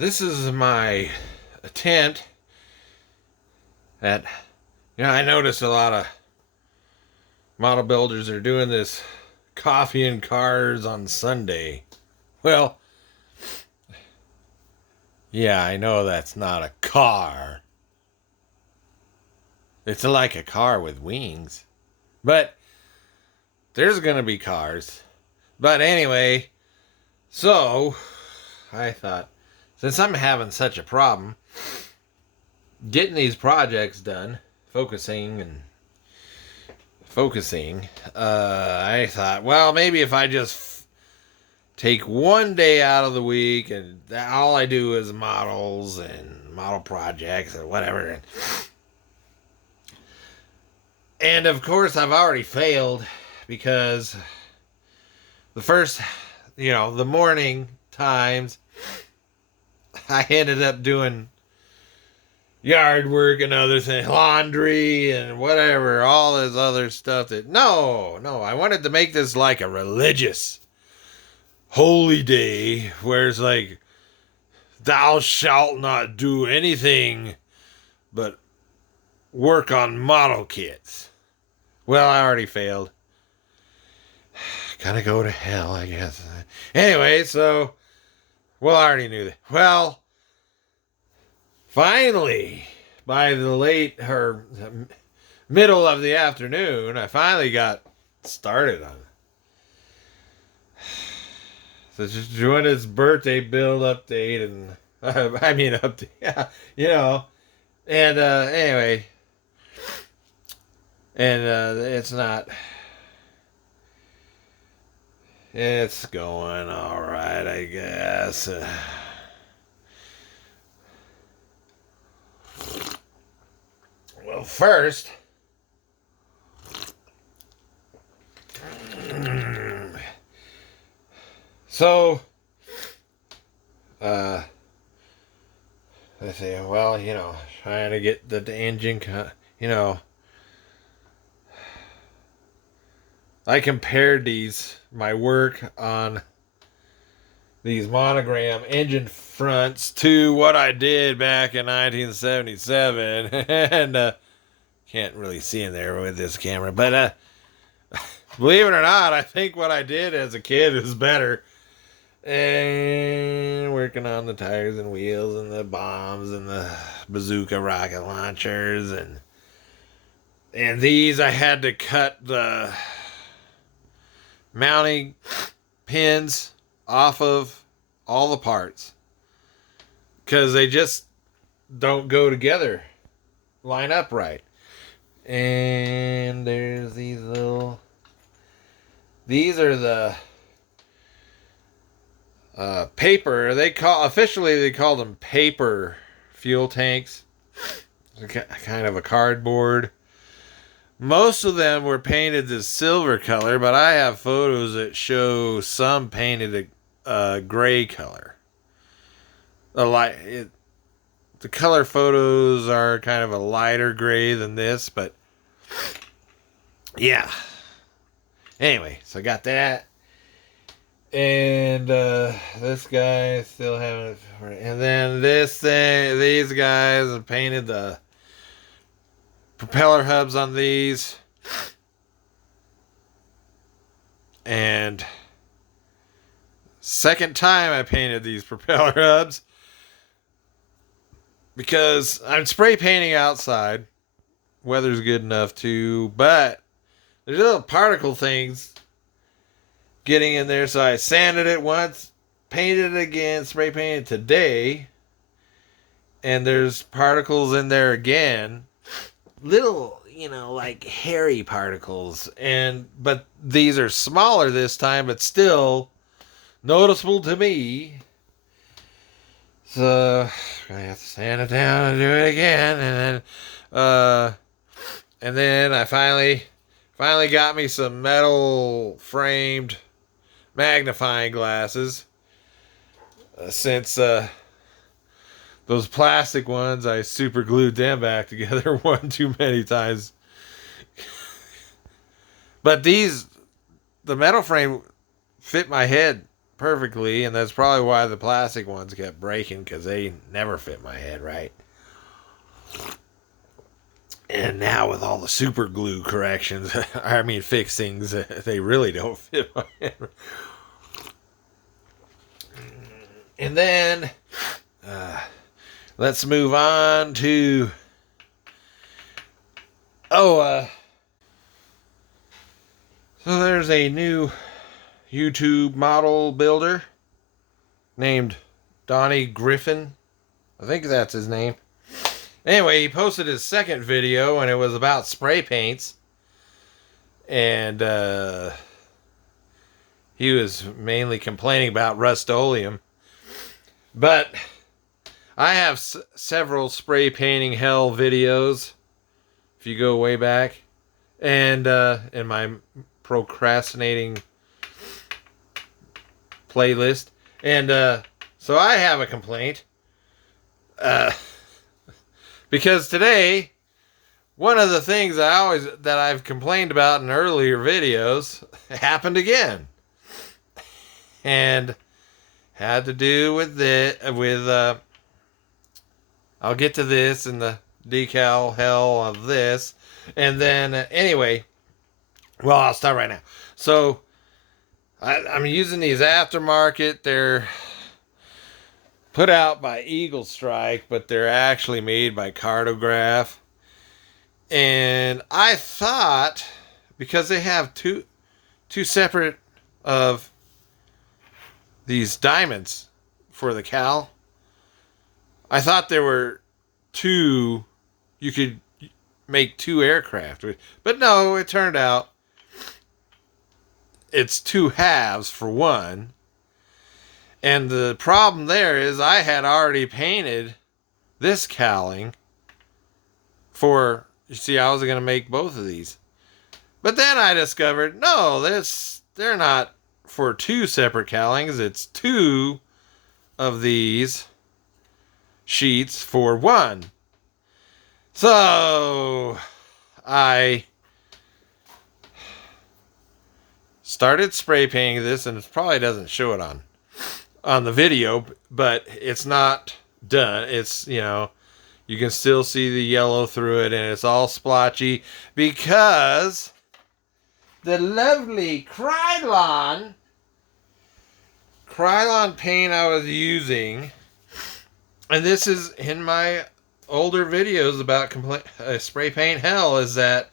This is my attempt at, I noticed a lot of model builders are doing this coffee and cars on Sunday. Well, yeah, I know that's not a car. It's like a car with wings. But there's going to be cars. But anyway, so I thought, since I'm having such a problem getting these projects done, focusing, I thought, well, maybe if I just take one day out of the week and all I do is models and model projects or whatever. And of course, I've already failed because the first, the morning times, I ended up doing yard work and other things, laundry and whatever, all this other stuff that, no, I wanted to make this like a religious, holy day where it's like, thou shalt not do anything but work on model kits. Well, I already failed. Gotta go to hell, I guess. Anyway, so, well, I already knew that. Well, finally, by the middle of the afternoon, I finally got started on it. So just doing his birthday build update and, update, yeah, and anyway, and it's going all right, I guess. Well, first, so, I say, well, trying to get the engine, I compared my work on these Monogram engine fronts to what I did back in 1977, and can't really see in there with this camera, but believe it or not, I think what I did as a kid is better. And working on the tires and wheels and the bombs and the bazooka rocket launchers and these I had to cut the mounting pins off of all the parts because they just don't go together, line up right. And there's these are the paper. Officially they call them paper fuel tanks. Kind of a cardboard. Most of them were painted this silver color, but I have photos that show some painted a gray color. The color photos are kind of a lighter gray than this, but yeah. Anyway, so I got that. And this guy still haven't. And then these guys have painted the propeller hubs on these. And second time I painted these propeller hubs because I'm spray painting outside. Weather's good enough too, but there's little particle things getting in there, so I sanded it once, painted it again, spray painted today, and there's particles in there again, little, like hairy particles, but these are smaller this time, but still noticeable to me. So I have to sand it down and do it again, and then I finally got me some metal framed magnifying glasses, since those plastic ones, I super glued them back together one too many times. But the metal frame fit my head perfectly, and that's probably why the plastic ones kept breaking, because they never fit my head right. And now with all the super glue corrections, I mean fixings, they really don't fit my head. And then let's move on to so there's a new YouTube model builder named Donnie Griffin. I think that's his name. Anyway, he posted his second video, and it was about spray paints. And he was mainly complaining about Rust-Oleum. But I have several spray painting hell videos, if you go way back. And in my procrastinating playlist. And so I have a complaint. Because today, one of the things that I've complained about in earlier videos happened again, and had to do with I'll get to this and the decal hell of this, and then anyway, well, I'll start right now. So I'm using these aftermarket. They're put out by Eagle Strike, but they're actually made by Cartograph. And I thought, because they have two separate of these diamonds for the cowl, I thought there were two, you could make two aircraft with. But no, it turned out it's two halves for one. And the problem there is I had already painted this cowling for, you see, I was going to make both of these. But then I discovered, no, they're not for two separate cowlings. It's two of these sheets for one. So I started spray painting this, and it probably doesn't show it on the video, but it's not done. It's, you know, you can still see the yellow through it, and it's all splotchy because the lovely Krylon paint I was using, and this is in my older videos about spray paint hell, is that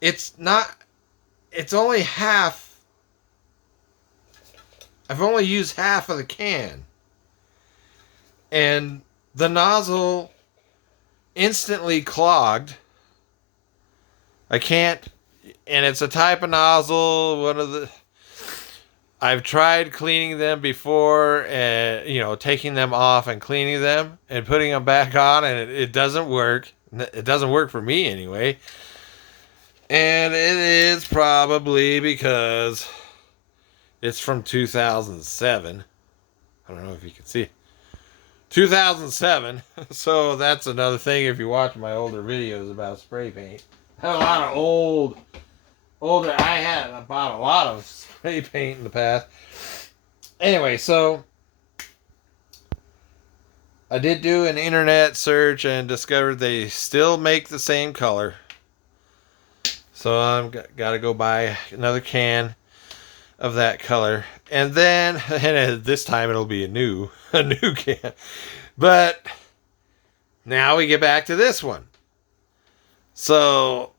it's only half. I've only used half of the can. And the nozzle instantly clogged. I can't, and it's a type of nozzle, I've tried cleaning them before, and, you know, taking them off and cleaning them and putting them back on, and it doesn't work. It doesn't work for me anyway. And it is probably because it's from 2007. I don't know if you can see it. 2007. So that's another thing if you watch my older videos about spray paint. I have a lot of older. I bought a lot of spray paint in the past. Anyway, so I did do an internet search and discovered they still make the same color. So I've got to go buy another can of that color, and then this time it'll be a new can. But now we get back to this one. So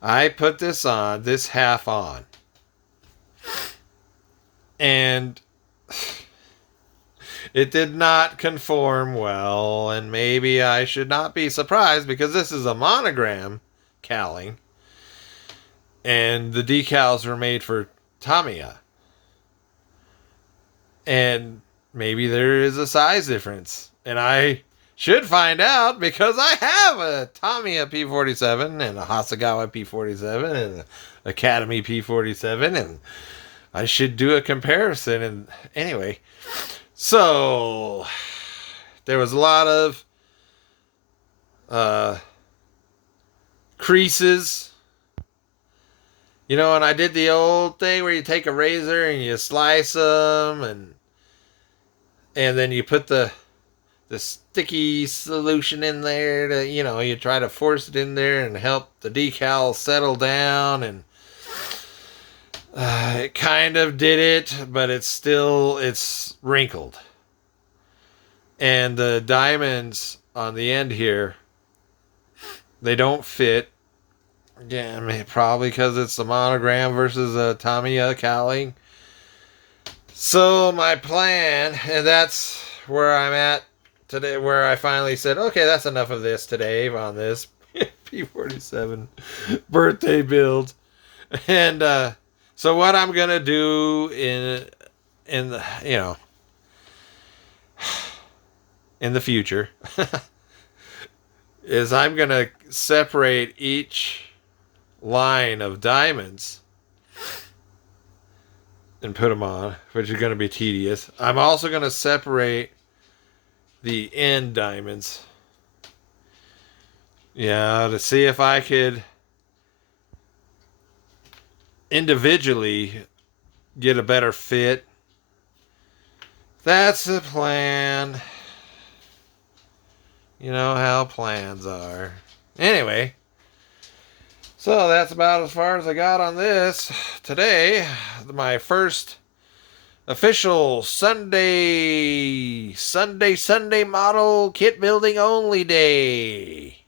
I put this half on, and it did not conform well, and maybe I should not be surprised because this is a monogram cowling. And the decals were made for Tamiya. And maybe there is a size difference. And I should find out because I have a Tamiya P-47 and a Hasegawa P-47 and an Academy P-47. And I should do a comparison. And anyway, so there was a lot of creases You know, and I did the old thing where you take a razor and you slice them, and then you put the sticky solution in there to, you know, you try to force it in there and help the decal settle down, and it kind of did it, but it's wrinkled. And the diamonds on the end here, they don't fit. Yeah, I mean, probably because it's the monogram versus a Tamiya cowling. So my plan, and that's where I'm at today, where I finally said, okay, that's enough of this today on this P-47 birthday build. And so what I'm gonna do in the, you know, in the future is I'm gonna separate each line of diamonds and put them on, which is going to be tedious. I'm also going to separate the end diamonds. Yeah, to see if I could individually get a better fit. That's the plan. You know how plans are. Anyway, so that's about as far as I got on this today. My first official Sunday model kit building only day.